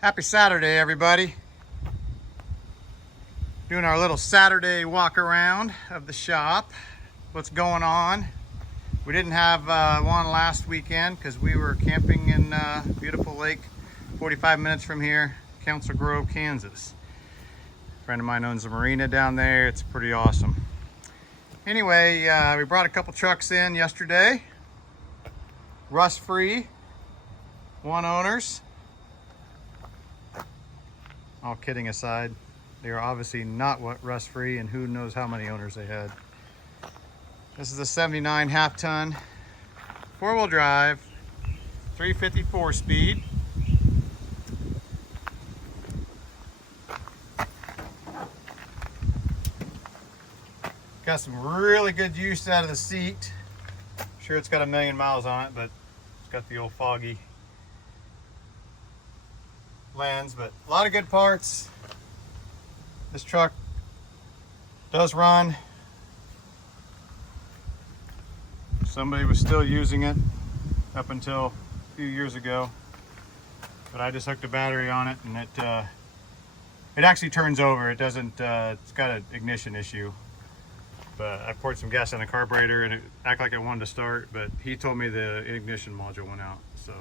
Happy Saturday, everybody. Doing our little Saturday walk around of the shop. What's going on? We didn't have one last weekend because we were camping in beautiful lake 45 minutes from here, Council Grove, Kansas. A friend of mine owns a marina down there. It's pretty awesome. Anyway, we brought a couple trucks in yesterday. Rust-free, one owners. All kidding aside, they are obviously not rust-free, and who knows how many owners they had. This is a 79 half-ton, four-wheel drive, 354 speed. Got some really good use out of the seat. Sure, it's got 1,000,000 miles on it, but it's got the old foggy lens, but a lot of good parts. This truck does run. Somebody was still using it up until a few years ago, but I just hooked a battery on it, and it actually turns over. It doesn't. It's got an ignition issue, but I poured some gas in the carburetor and it acted like it wanted to start, but he told me the ignition module went out, so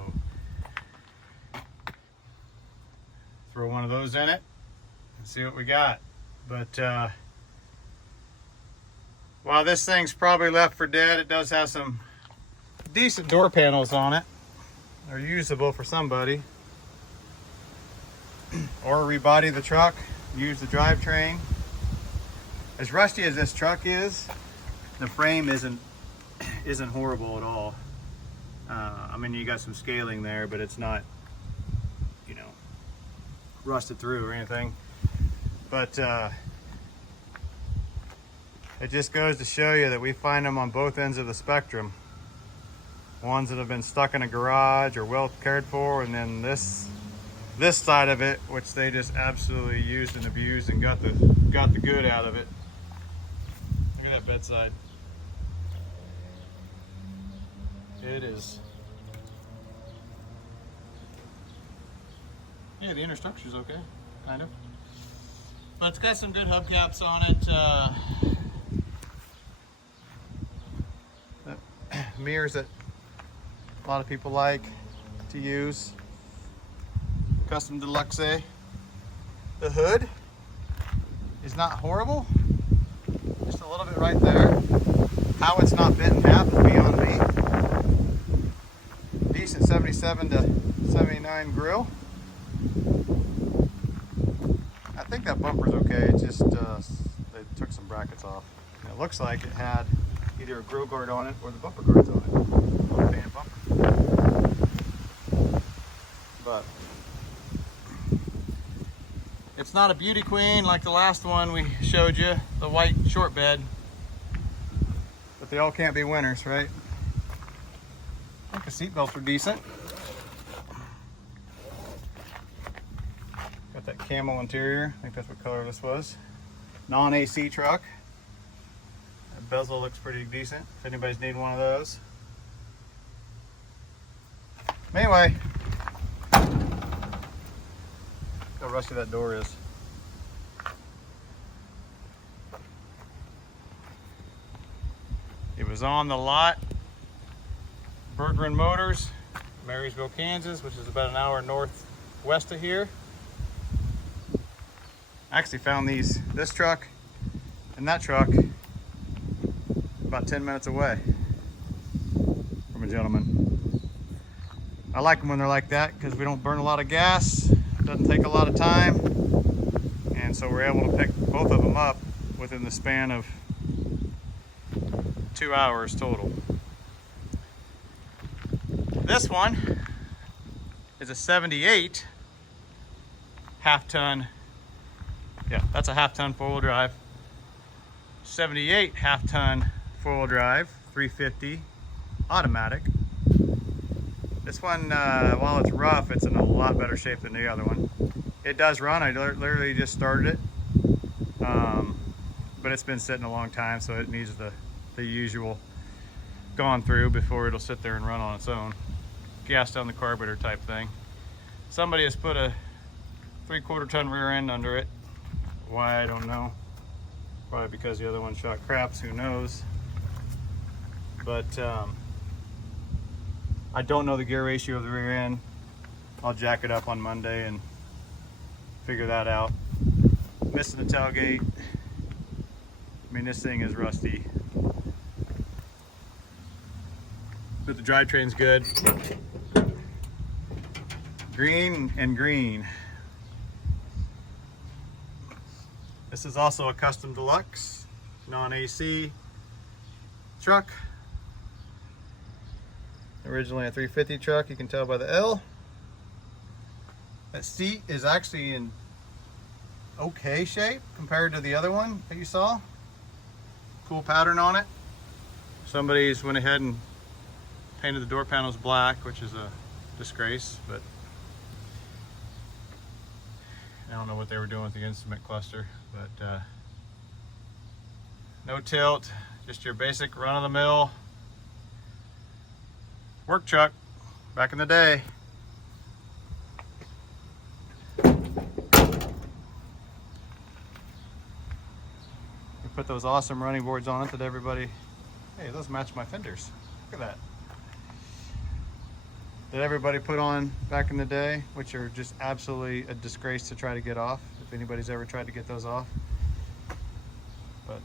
throw one of those in it and see what we got. But while this thing's probably left for dead, it does have some decent door panels on it. They're usable for somebody. Or rebody the truck, use the drivetrain. As rusty as this truck is, the frame isn't horrible at all. I mean, you got some scaling there, but it's not, you know, rusted through or anything. But it just goes to show you that we find them on both ends of the spectrum. Ones that have been stuck in a garage or well cared for, and then this side of it, which they just absolutely used and abused and got the good out of it. Look at that bedside. It is. Yeah, the inner structure's okay, kind of. But it's got some good hubcaps on it. Mirrors that a lot of people like to use. Custom Deluxe. The hood is not horrible. Just a little bit right there. How it's not bent in half is beyond me. Decent 77 to 79 grill. I think that bumper's okay. It's just they took some brackets off. And it looks like it had either a grill guard on it or the bumper guards on it. On the fan bumper. But it's not a beauty queen like the last one we showed you, the white short bed. But they all can't be winners, right? I think the seat belts are decent. Got that camel interior. I think that's what color this was. Non-AC truck. That bezel looks pretty decent if anybody's needing one of those. Anyway, how rusty that door is. It was on the lot. Bergeron Motors, Marysville, Kansas, which is about an hour northwest of here. I actually found this truck and that truck about 10 minutes away from a gentleman. I like them when they're like that because we don't burn a lot of gas. Doesn't take a lot of time, and so we're able to pick both of them up within the span of 2 hours total. This one is a 78 half-ton. Yeah, that's a half-ton four-wheel drive. 78 half-ton four-wheel drive, 350 automatic. This one, while it's rough, it's in a lot better shape than the other one. It does run. I literally just started it, but it's been sitting a long time, so it needs the usual gone through before it'll sit there and run on its own. Gas down the carburetor type thing. Somebody has put a 3/4 ton rear end under it. Why, I don't know. Probably because the other one shot craps, who knows. But I don't know the gear ratio of the rear end. I'll jack it up on Monday and figure that out. Missing the tailgate. I mean, this thing is rusty. But the drivetrain's good. Green and green. This is also a custom deluxe, non-AC truck. Originally a 350 truck, you can tell by the L. That seat is actually in okay shape compared to the other one that you saw. Cool pattern on it. Somebody's went ahead and painted the door panels black, which is a disgrace, but I don't know what they were doing with the instrument cluster. But no tilt, just your basic run-of-the-mill work truck back in the day. We put those awesome running boards on it that everybody, hey, those match my fenders. Look at that. That everybody put on back in the day, which are just absolutely a disgrace to try to get off, if anybody's ever tried to get those off. But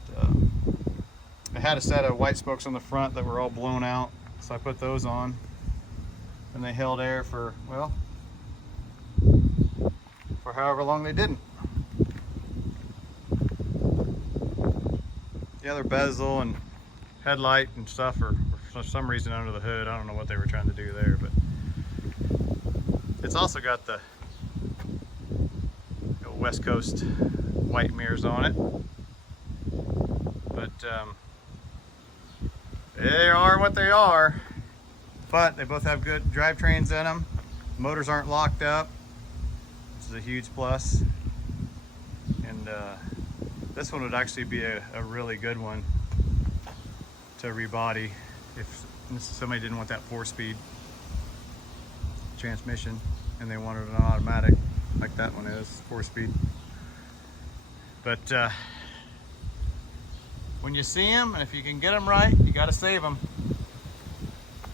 I had a set of white spokes on the front that were all blown out, so I put those on, and they held air for, well, for however long they didn't. The other bezel and headlight and stuff are for some reason under the hood. I don't know what they were trying to do there, but it's also got the West Coast white mirrors on it. But they are what they are. But they both have good drivetrains in them. Motors aren't locked up, which is a huge plus. And this one would actually be a really good one to rebody if somebody didn't want that 4-speed transmission and they wanted an automatic like that one is, 4-speed. But when you see them, and if you can get them right, you got to save them,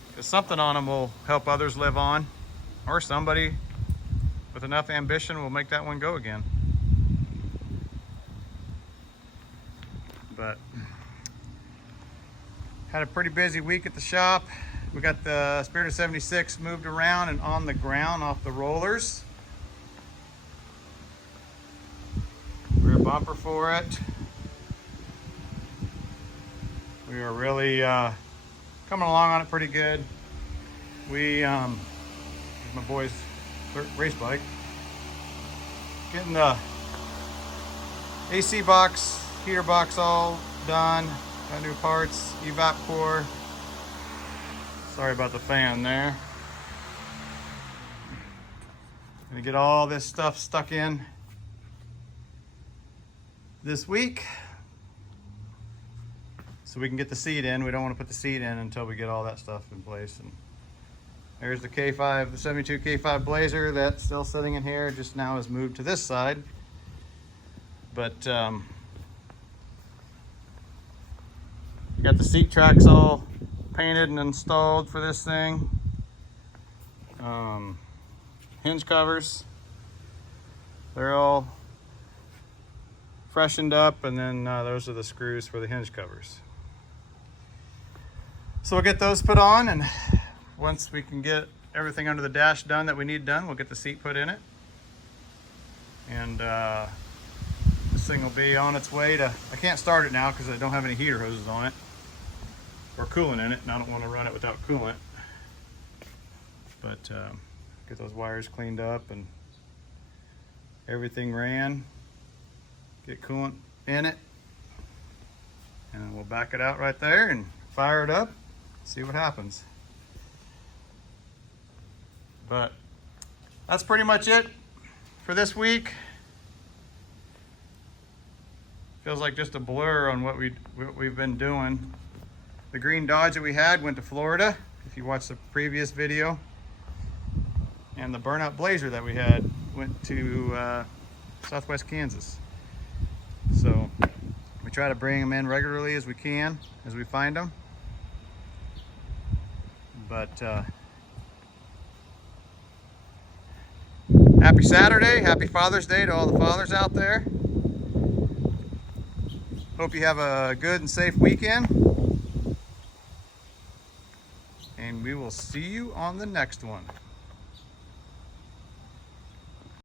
because something on them will help others live on, or somebody with enough ambition will make that one go again. But had a pretty busy week at the shop. We got the Spirit of 76 moved around and on the ground off the rollers. Rear bumper for it. We are really coming along on it pretty good. We, my boy's race bike, getting the AC box, heater box all done. Got new parts, evap core. Sorry about the fan there. Gonna get all this stuff stuck in this week so we can get the seat in. We don't want to put the seat in until we get all that stuff in place. And there's the K5, the 72 K5 Blazer that's still sitting in here, just now is moved to this side. But you got the seat tracks all painted and installed for this thing. Hinge covers, they're all freshened up, and then those are the screws for the hinge covers. So we'll get those put on, and once we can get everything under the dash done that we need done, we'll get the seat put in it. And this thing will be on its way to, I can't start it now because I don't have any heater hoses on it or coolant in it, and I don't want to run it without coolant. But get those wires cleaned up and everything ran, get coolant in it, and we'll back it out right there and fire it up, see what happens. But that's pretty much it for this week. Feels like just a blur on what we've been doing. The green Dodge that we had went to Florida, if you watched the previous video. And the burnout blazer that we had went to Southwest Kansas. So we try to bring them in regularly as we can, as we find them. But happy Saturday, happy Father's Day to all the fathers out there. Hope you have a good and safe weekend. And we will see you on the next one.